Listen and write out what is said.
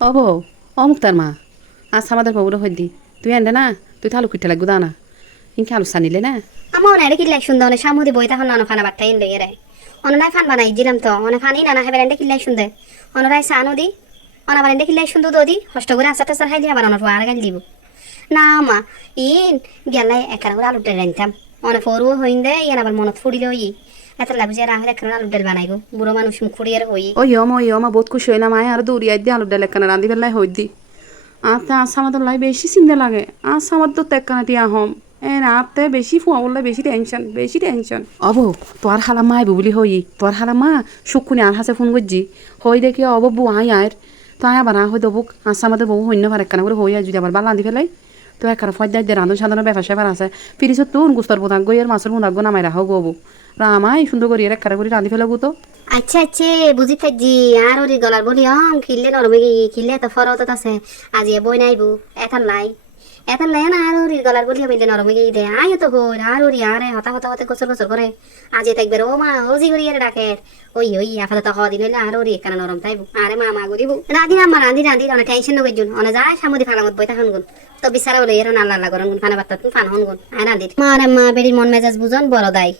ও বউ, ও মুক্তার মা, আজ আমাদের বউরে হইদি তুই এনে না, তুই তো আলু কিটে লাগবো দানা ইনকে আলু সানিলে না। আমার অনেক কিল্লাই সুন্দর অনেক সামুদি বই তখন অনেক ফানা বার্তা ইন লইয়ে অনেক ফান বানাই দিলাম তো অনেক ফানি না হেবেন এন্ডে কিল্লাই সুন্দর অনরাই সানো দি অনাবার এন্ডে কিল্লাই সুন্দর দদি হষ্ট করে আসার টাসার খাইলি আবার অনর আর গাল দিব না মা ইন গেলাই একার করে আলু ডাল রান্তাম অনেক ফরু হইন দে ইয়ান আবার মনত ফুড়িল ই এত লাভ যে রাহের একার আলু ডাল বানাইবো বুড়ো মানুষ মুখ ফুড়িয়ে হই ওই অমা বহুত খুশি হই না মায় আর দৌড়ি আই দি আলু ডাল একখানা রান্ধি ফেলাই হই দি আতে আসা আমাদের লাই বেশি চিন্তা লাগে আসা আমার তো তেক্কানা টিয়া হম এ রাতে বেশি ফুয়া বললে বেশি টেনশন অব তোর হালা মা আইব বলি হই তোর হালা মা সুক্ষুনি আর হাসে ফোন করছি হই দেখি অবব্বু আই আয়ের তো আয় আবার হই দেবো আসা আমাদের বউ হইন্য পারে একখানা করে হই আয় যদি আবার বাল রান্ধি ফেলাই তো একখানা ফয়দার দিয়ে রান্ধন সাধারণ ব্যাপার স্যাপার আছে ফিরিস তুন গুস্তর বোধাক গই আর মাছের বোধাক গো নামাই রাখো গবু রামাই সুন্দর করি একখানা করে রান্ধি ফেলাবো তো আচ্ছা আচ্ছা বুঝি থাকছি আর ওরি গলার বলি খিললে নরমে খিললে তো ফরত আছে আজি বই নাইবু এথান নাই না আর ওরি গলার বলি মিলে নরমে গিয়ে দে আয় তো হই আর ওরি আরে হতা হতা হতে গোসর গোসর করে আজি থাকবে ও মা ওজি করি আর ডাকে ওই আপাতত হদিন হইলে আর ওরি একখানা নরম তাইবু আরে মা মা গরিবু রাধি আমার রাধি অনেক টেনশন নগে জুন অনে যায় সামুদি ফালামত বই তখন গুন তো বিচারা হলে এর নাল্লা লাগরন গুন ফানা বাত্তা ফান হন গুন আর রাধির মা রে মা বেরির মন মেজাজ বুঝন বড় দায়